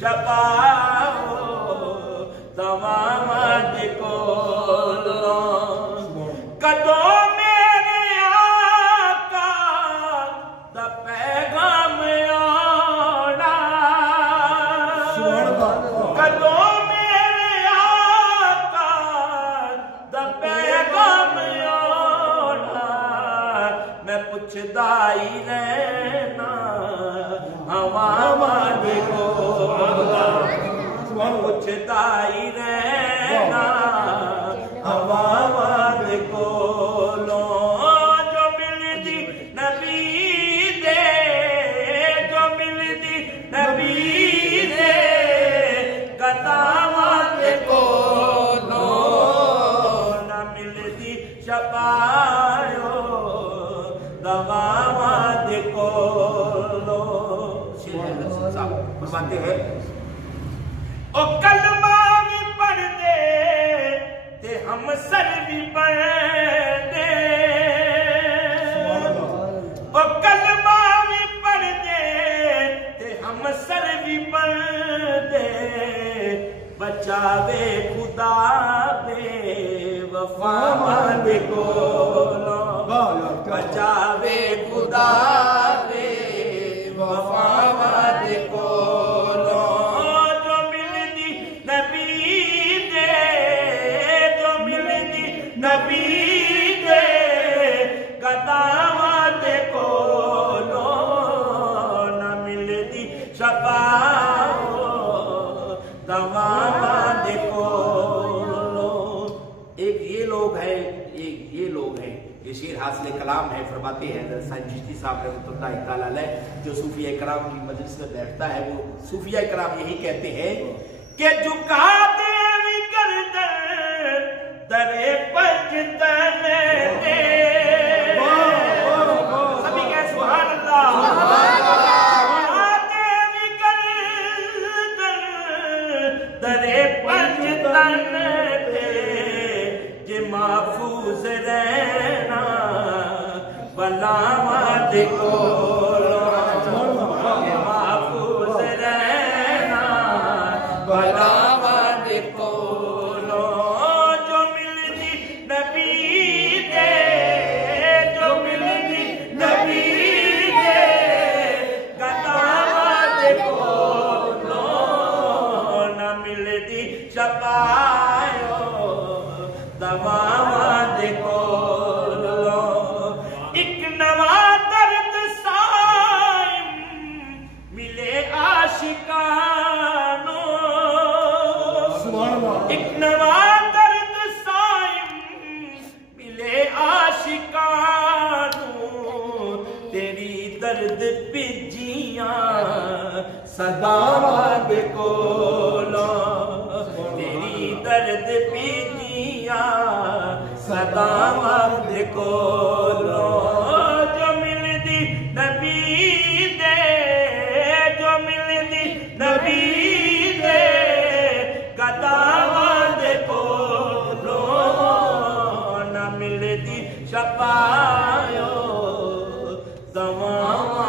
छपाओ तमाम कोलो कदों मेरे आका दा पैगाम आना कदों मेरे आका दा पैगाम आना मैं पुछदा ही रहना हवा देखो पुछदा ही रहना हवा देखो लो जो मिलदी नबी दे जो मिलदी नबी दे कदावा देखो लो ना मिलदी छपायो दवावा देखो लो फरमाते हैं ओ कलमा भी पढ़ दे ते हम सर भी पढ़ दे ओ कलमा भी पढ़ दे ते हम सर भी पढ़ दे बचावे खुदा बे वफा देखो बचावे खुदा बे वफा देखो जो मिलदी नबी दे जो मिलदी नबी दे गदावा देखो लो न मिलदी छपाओ तमामा देखो लो एक ये लोग हैं एक ये लोग हैं ये शेर हासिल कलाम है फरमाते हैं साईं चिश्ती साहब रहमतुल्लाह तआला अलैह जो सूफिया कराम की मजलिस में बैठता है वो सूफिया कराम यही कहते हैं कि झुका देवी गर्दन दरे पजतन दे सभी कह सुभान अल्लाह झुका देवी गर्दन दरे पजतन दे जे महफूज रहना बलावा देखो महफूज रहना बलावा देखो लो जो मिलदी नबी दे जो मिलदी नबी दे गदावा देखो लो न मिलदी छपायो दवावा देखो एक नवा दर्द साइम मिले आशिकानो एक नवा दर्द साइम मिले आशिकानो तेरी दर्द पिजियां सदावा देखो तेरी दर्द पिजियां सदावा देखो जो मिलदी नबी दे जो मिलदी नबी दे गदावा देखो लो न मिलदी छपायो दवावा